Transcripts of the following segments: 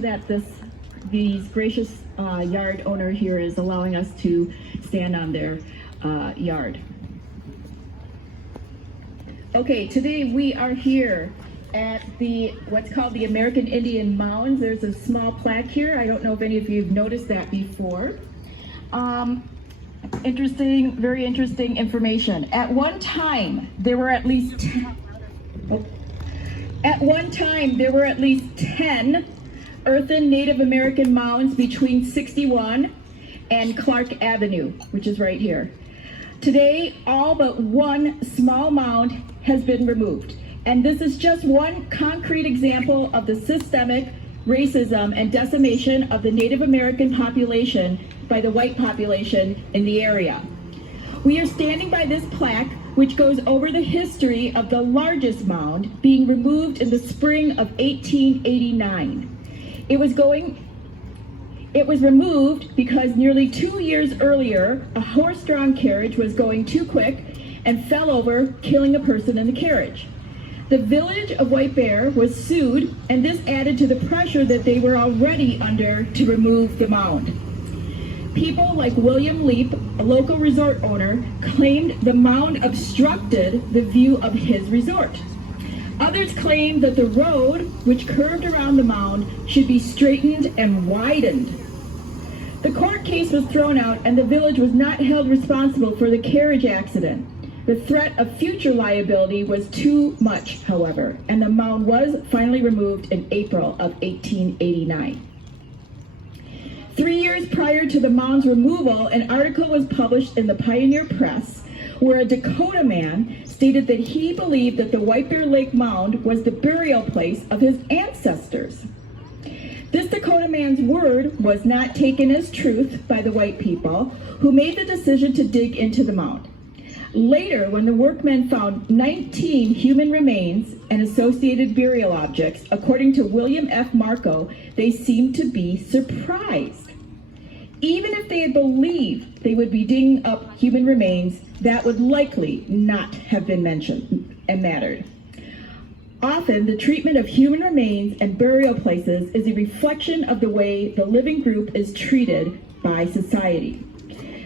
that these gracious yard owner here is allowing us to stand on their yard. Okay, today we are here at what's called the American Indian Mounds. There's a small plaque here. I don't know if any of you have noticed that before. Very interesting information. At one time, there were at least 10 earthen Native American mounds between 61 and Clark Avenue, which is right here. Today, all but one small mound has been removed. And this is just one concrete example of the systemic racism and decimation of the Native American population by the white population in the area. We are standing by this plaque, which goes over the history of the largest mound being removed in the spring of 1889. It was removed because nearly 2 years earlier, a horse-drawn carriage was going too quick and fell over, killing a person in the carriage. The village of White Bear was sued, and this added to the pressure that they were already under to remove the mound. People like William Leap, a local resort owner, claimed the mound obstructed the view of his resort. Others claimed that the road, which curved around the mound, should be straightened and widened. The court case was thrown out, and the village was not held responsible for the carriage accident. The threat of future liability was too much, however, and the mound was finally removed in April of 1889. 3 years prior to the mound's removal, an article was published in the Pioneer Press where a Dakota man stated that he believed that the White Bear Lake Mound was the burial place of his ancestors. This Dakota man's word was not taken as truth by the white people, who made the decision to dig into the mound. Later, when the workmen found 19 human remains and associated burial objects, according to William F. Marco, they seemed to be surprised. Even if they had believed they would be digging up human remains, that would likely not have been mentioned and mattered. Often, the treatment of human remains and burial places is a reflection of the way the living group is treated by society.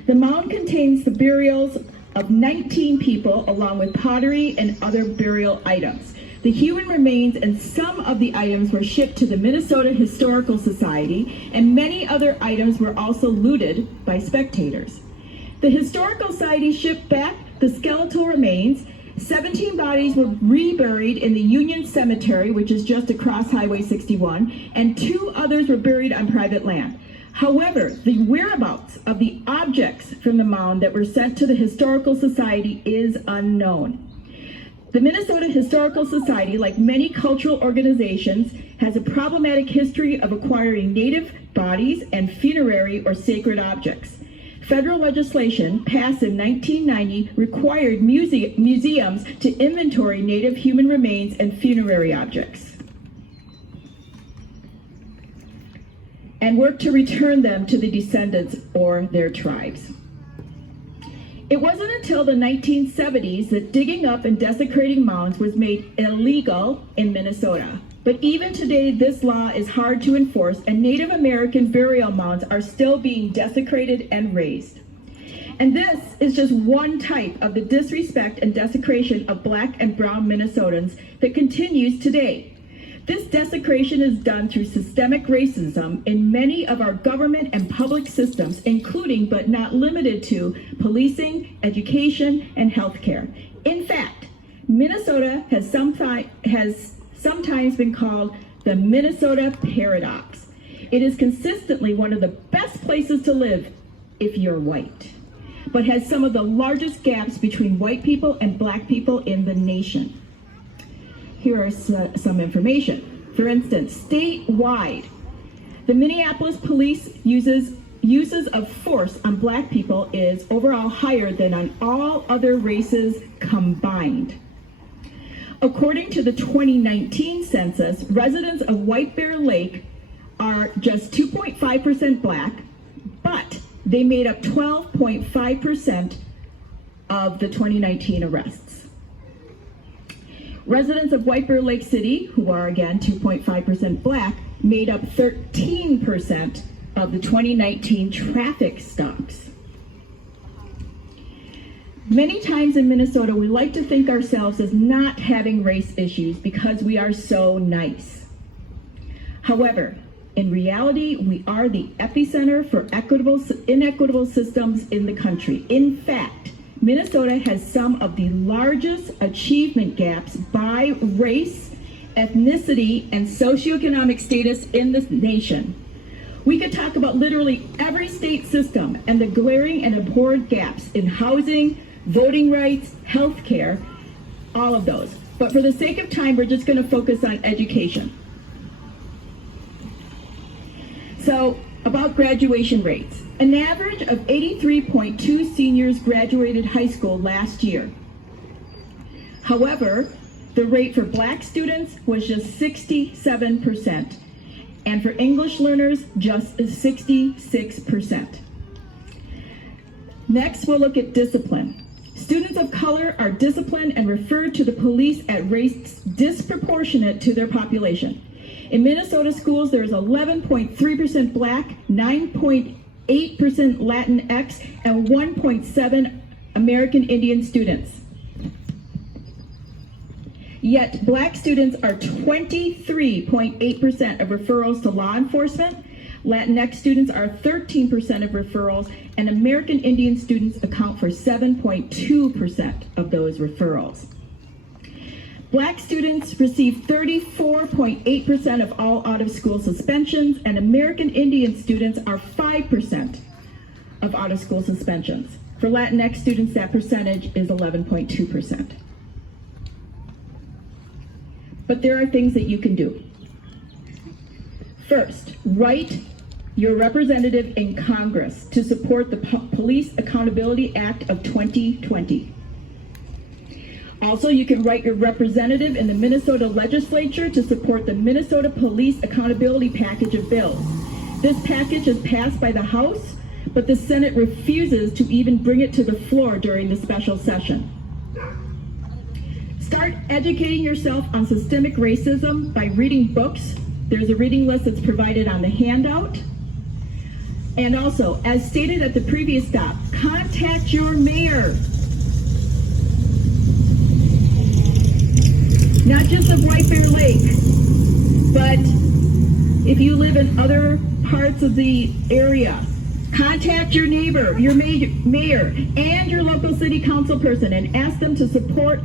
The mound contains the burials of 19 people, along with pottery and other burial items. The human remains and some of the items were shipped to the Minnesota Historical Society, and many other items were also looted by spectators. The Historical Society shipped back the skeletal remains. 17 bodies were reburied in the Union Cemetery, which is just across Highway 61, and 2 others were buried on private land. However, the whereabouts of the objects from the mound that were sent to the Historical Society is unknown. The Minnesota Historical Society, like many cultural organizations, has a problematic history of acquiring Native bodies and funerary or sacred objects. Federal legislation passed in 1990 required museums to inventory Native human remains and funerary objects and work to return them to the descendants or their tribes. It wasn't until the 1970s that digging up and desecrating mounds was made illegal in Minnesota. But even today, this law is hard to enforce, and Native American burial mounds are still being desecrated and razed. And this is just one type of the disrespect and desecration of Black and brown Minnesotans that continues today. This desecration is done through systemic racism in many of our government and public systems, including but not limited to policing, education, and healthcare. In fact, Minnesota has sometimes been called the Minnesota paradox. It is consistently one of the best places to live if you're white, but has some of the largest gaps between white people and Black people in the nation. Here are some information. For instance, statewide, the Minneapolis police uses of force on Black people is overall higher than on all other races combined. According to the 2019 census, residents of White Bear Lake are just 2.5% Black, but they made up 12.5% of the 2019 arrests. Residents of White Bear Lake City, who are again 2.5% Black, made up 13% of the 2019 traffic stops. Many times in Minnesota, we like to think ourselves as not having race issues because we are so nice. However, in reality, we are the epicenter for inequitable systems in the country. In fact, Minnesota has some of the largest achievement gaps by race, ethnicity, and socioeconomic status in this nation. We could talk about literally every state system and the glaring and abhorrent gaps in housing, voting rights, healthcare, all of those. But for the sake of time, we're just going to focus on education. So, about graduation rates. An average of 83.2 seniors graduated high school last year. However, the rate for Black students was just 67%, and for English learners, just 66%. Next, we'll look at discipline. Students of color are disciplined and referred to the police at rates disproportionate to their population. In Minnesota schools, there's 11.3% Black, 9.8% Latinx, and 1.7% American Indian students. Yet, Black students are 23.8% of referrals to law enforcement, Latinx students are 13% of referrals, and American Indian students account for 7.2% of those referrals. Black students receive 34.8% of all out-of-school suspensions, and American Indian students are 5% of out-of-school suspensions. For Latinx students, that percentage is 11.2%. But there are things that you can do. First, write your representative in Congress to support the Police Accountability Act of 2020. Also, you can write your representative in the Minnesota legislature to support the Minnesota Police Accountability Package of bills. This package is passed by the House, but the Senate refuses to even bring it to the floor during the special session. Start educating yourself on systemic racism by reading books. There's a reading list that's provided on the handout. And also, as stated at the previous stop, contact your mayor. Not just of White Bear Lake, but if you live in other parts of the area, contact your neighbor, your mayor, and your local city council person and ask them to support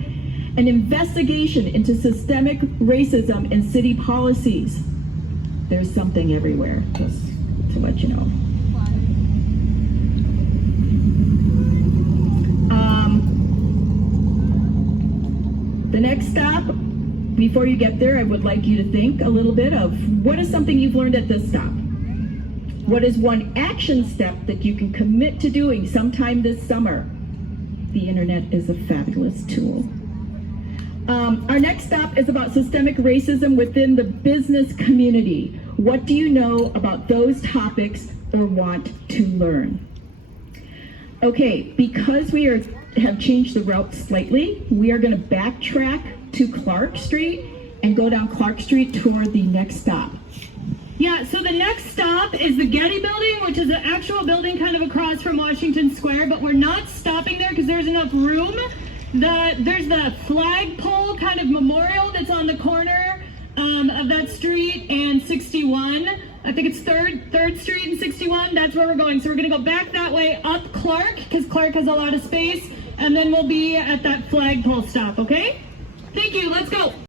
an investigation into systemic racism in city policies. There's something everywhere, just to let you know. The next stop, before you get there, I would like you to think a little bit of what is something you've learned at this stop? What is one action step that you can commit to doing sometime this summer? The internet is a fabulous tool. Our next stop is about systemic racism within the business community. What do you know about those topics or want to learn? Okay, because we have changed the route slightly, we are going to backtrack to Clark Street and go down Clark Street toward the next stop. Yeah, so the next stop is the Getty Building, which is an actual building kind of across from Washington Square, but we're not stopping there because there's enough room. There's the flagpole kind of memorial that's on the corner of that street and 61. I think it's 3rd Street and 61. That's where we're going. So we're going to go back that way up Clark because Clark has a lot of space, and then we'll be at that flagpole stop, okay? Thank you. Let's go.